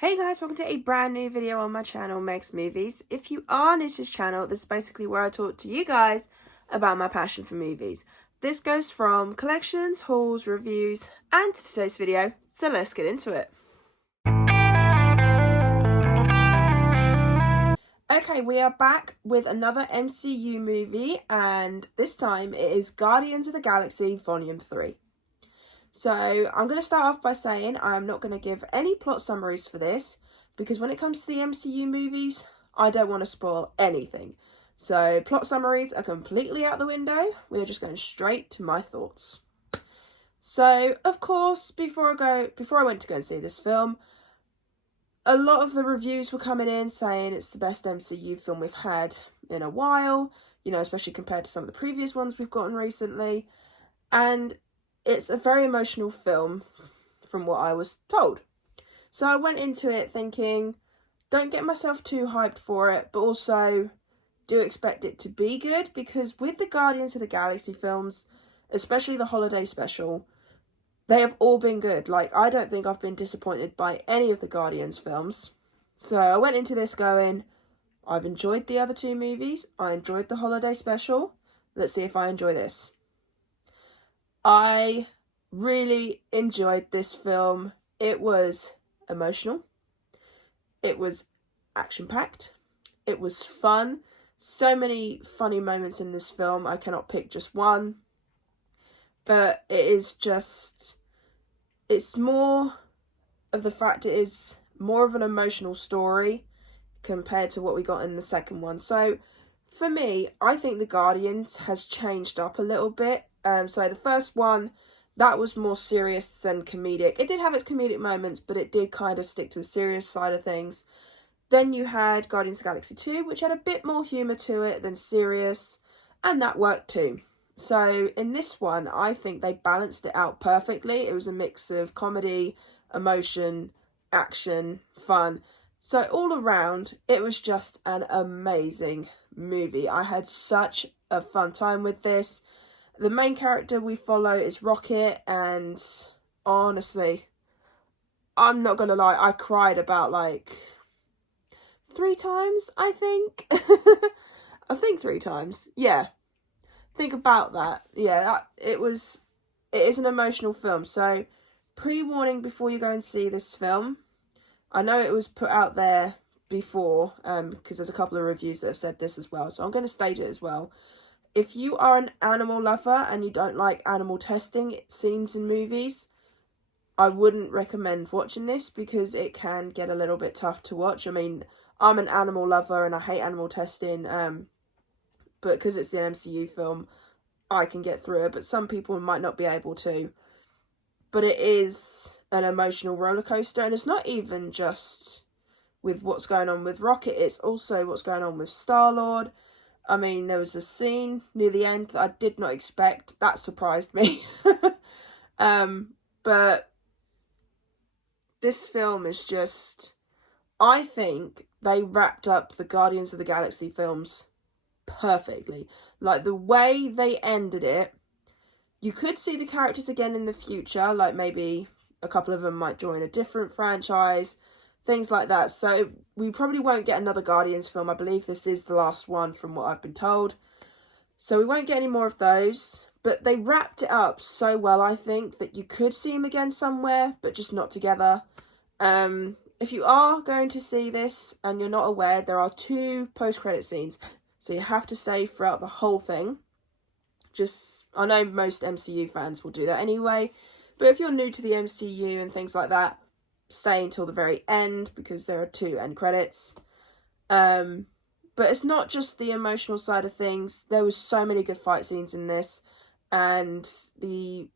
Hey guys, welcome to a brand new video on my channel, Meg's Movies. If you are new to this channel, this is basically where I talk to you guys about my passion for movies. This goes from collections, hauls, reviews, and today's video, so let's get into it. Okay, we are back with another MCU movie, and this time it is Guardians of the Galaxy Volume 3. So I'm going to start off by saying I'm not going to give any plot summaries for this because when it comes to the MCU movies, I don't want to spoil anything. So plot summaries are completely out the window. We're just going straight to my thoughts. So of course, before I went to go and see this film, a lot of the reviews were coming in saying it's the best MCU film we've had in a while, you know, especially compared to some of the previous ones we've gotten recently. And it's a very emotional film from what I was told. So I went into it thinking, don't get myself too hyped for it, but also do expect it to be good, because with the Guardians of the Galaxy films, especially the holiday special, they have all been good. Like, I don't think I've been disappointed by any of the Guardians films. So I went into this going, I've enjoyed the other two movies, I enjoyed the holiday special, let's see if I enjoy this. I really enjoyed this film. It was emotional. It was action-packed. It was fun. So many funny moments in this film. I cannot pick just one. But it is just... it's more of the fact it is more of an emotional story compared to what we got in the second one. So, for me, I think The Guardians has changed up a little bit. So the first one, that was more serious than comedic. It did have its comedic moments, but it did kind of stick to the serious side of things. Then you had Guardians of the Galaxy 2, which had a bit more humour to it than serious, and that worked too. So in this one, I think they balanced it out perfectly. It was a mix of comedy, emotion, action, fun. So all around, it was just an amazing movie. I had such a fun time with this. The main character we follow is Rocket, and honestly, I'm not going to lie, I cried about like 3 times, I think. I think 3 times. Yeah. Think about that. Yeah, it is an emotional film. So, pre-warning before you go and see this film. I know it was put out there before, because there's a couple of reviews that have said this as well. So I'm going to state it as well. If you are an animal lover and you don't like animal testing scenes in movies, I wouldn't recommend watching this because it can get a little bit tough to watch. I mean, I'm an animal lover and I hate animal testing, but because it's the MCU film, I can get through it, but some people might not be able to. But it is an emotional roller coaster, and it's not even just with what's going on with Rocket, it's also what's going on with Star-Lord. I mean, there was a scene near the end that I did not expect. That surprised me. But this film is just... I think they wrapped up the Guardians of the Galaxy films perfectly. Like, the way they ended it, you could see the characters again in the future. Like, maybe a couple of them might join a different franchise. Things like that. So we probably won't get another Guardians film. I believe this is the last one from what I've been told. So we won't get any more of those. But they wrapped it up so well, I think, that you could see them again somewhere, but just not together. If you are going to see this and you're not aware, there are 2 post-credit scenes. So you have to stay throughout the whole thing. I know most MCU fans will do that anyway. But if you're new to the MCU and things like that, stay until the very end because there are 2 end credits. But it's not just the emotional side of things. There was so many good fight scenes in this, and the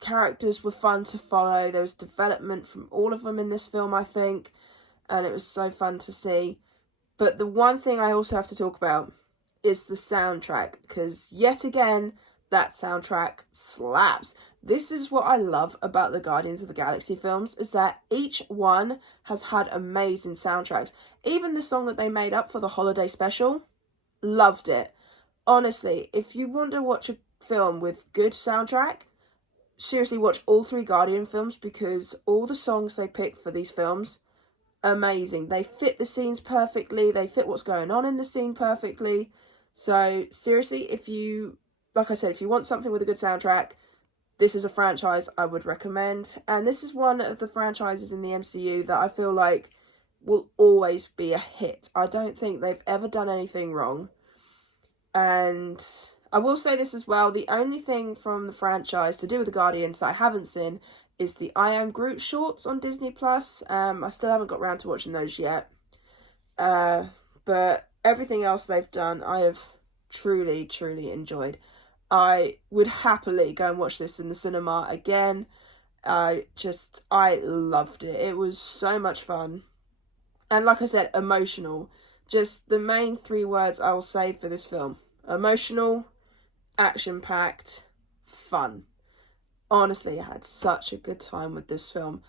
characters were fun to follow. There was development from all of them in this film, I think, and it was so fun to see. But the one thing I also have to talk about is the soundtrack, because yet again, that soundtrack slaps. This is what I love about the Guardians of the Galaxy films, is that each one has had amazing soundtracks. Even the song that they made up for the holiday special, loved it. Honestly, if you want to watch a film with good soundtrack, seriously watch all 3 Guardian films, because all the songs they pick for these films amazing. They fit the scenes perfectly. They fit what's going on in the scene perfectly. So seriously, if you, like I said, if you want something with a good soundtrack, this is a franchise I would recommend. And this is one of the franchises in the MCU that I feel like will always be a hit. I don't think they've ever done anything wrong. And I will say this as well, the only thing from the franchise to do with the Guardians that I haven't seen is the I Am Groot shorts on Disney+. I still haven't got around to watching those yet. But everything else they've done, I have truly, truly enjoyed. I would happily go and watch this in the cinema again. I loved it. It was so much fun. And like I said, emotional. Just the main 3 words I will say for this film. Emotional, action-packed, fun. Honestly, I had such a good time with this film.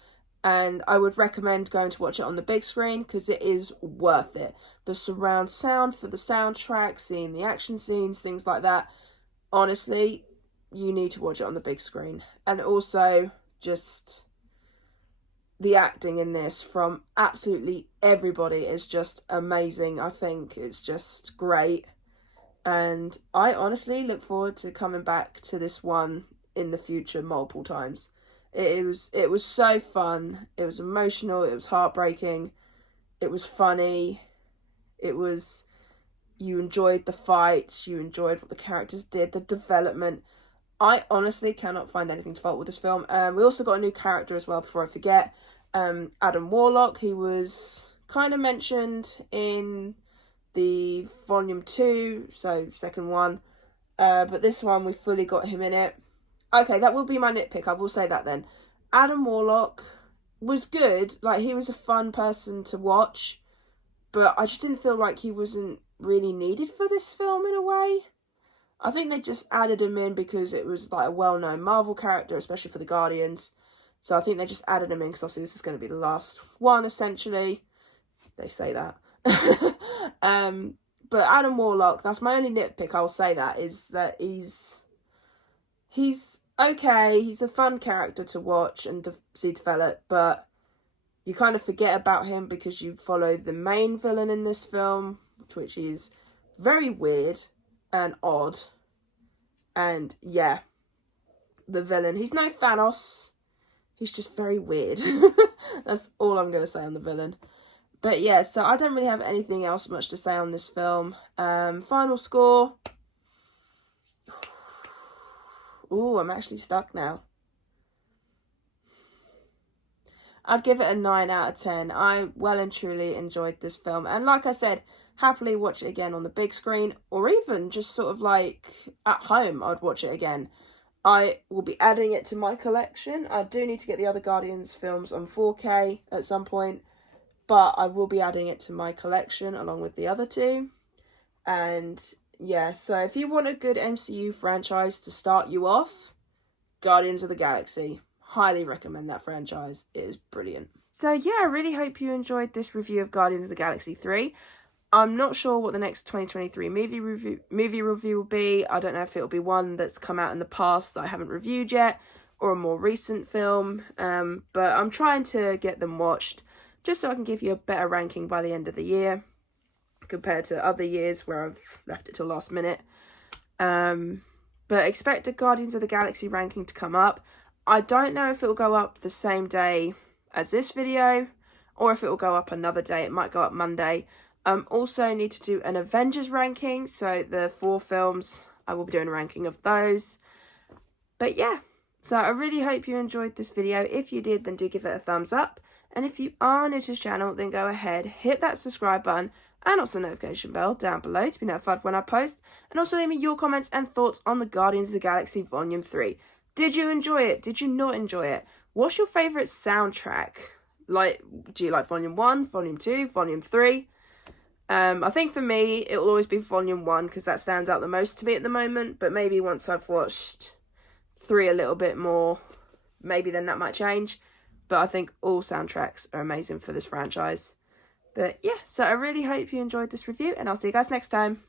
And I would recommend going to watch it on the big screen because it is worth it. The surround sound for the soundtrack, seeing the action scenes, things like that. Honestly, you need to watch it on the big screen. And also, just the acting in this from absolutely everybody is just amazing. I think it's just great. And I honestly look forward to coming back to this one in the future multiple times. It was so fun. It was emotional. It was heartbreaking. It was funny. You enjoyed the fights. You enjoyed what the characters did, the development. I honestly cannot find anything to fault with this film. We also got a new character as well, before I forget. Adam Warlock. He was kind of mentioned in the volume 2, so second one. But this one, we fully got him in it. Okay, that will be my nitpick, I will say that then. Adam Warlock was good, like he was a fun person to watch, but I just didn't feel like he wasn't really needed for this film in a way. I think they just added him in because it was like a well-known Marvel character, especially for the Guardians. So I think they just added him in because obviously this is going to be the last one, essentially. They say that. But Adam Warlock, that's my only nitpick, I'll say that, is that he's okay, he's a fun character to watch and to see develop, but you kind of forget about him because you follow the main villain in this film, which is very weird and odd. And yeah, the villain, he's no Thanos, he's just very weird. That's all I'm going to say on the villain. But yeah, so I don't really have anything else much to say on this film. Final score. Ooh, I'm actually stuck now. I'd give it a 9 out of 10. I well and truly enjoyed this film. And like I said, happily watch it again on the big screen. Or even just sort of like at home, I'd watch it again. I will be adding it to my collection. I do need to get the other Guardians films on 4K at some point. But I will be adding it to my collection along with the other 2. And yeah, so if you want a good MCU franchise to start you off, Guardians of the Galaxy. Highly recommend that franchise. It is brilliant. So yeah, I really hope you enjoyed this review of Guardians of the Galaxy 3. I'm not sure what the next 2023 movie review will be. I don't know if it'll be one that's come out in the past that I haven't reviewed yet, or a more recent film. But I'm trying to get them watched, just so I can give you a better ranking by the end of the year, compared to other years where I've left it till last minute. But expect a Guardians of the Galaxy ranking to come up. I don't know if it will go up the same day as this video, or if it will go up another day. It might go up Monday. Also need to do an Avengers ranking, so the 4 films, I will be doing a ranking of those. But yeah, so I really hope you enjoyed this video. If you did, then do give it a thumbs up. And if you are new to this channel, then go ahead, hit that subscribe button and also the notification bell down below to be notified when I post. And also leave me your comments and thoughts on the Guardians of the Galaxy Volume 3. Did you enjoy it? Did you not enjoy it? What's your favourite soundtrack? Like, do you like Volume 1, Volume 2, Volume 3? I think for me, it will always be Volume 1 because that stands out the most to me at the moment. But maybe once I've watched 3 a little bit more, maybe then that might change. But I think all soundtracks are amazing for this franchise. But yeah, so I really hope you enjoyed this review, and I'll see you guys next time.